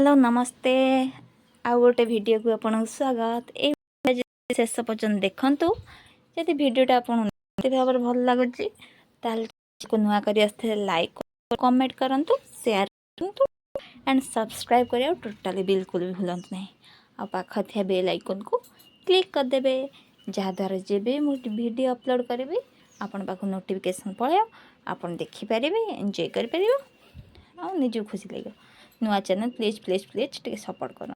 Hello नमस्ते आ गोटे video को आपन स्वागत ए शेष पर्यंत देखंतु यदि वीडियोटा आपन भाव भल लगुच को नुआ कर लाइक कमेंट करंतु शेयर करंतु एंड सब्सक्राइब करिया टोटली बिल्कुल भी भूलंतु नहीं आ पाखा थिया बेल आइकन को क्लिक कर देबे जहा द्वारा जेबे मु वीडियो अपलोड करी आपन पाखु नोटिफिकेशन पळेयो आपन देखि परिबे एन्जॉय करि परिबो आ निजु खुशी लागो नुआ चैनल प्लीज टे सपोर्ट करो।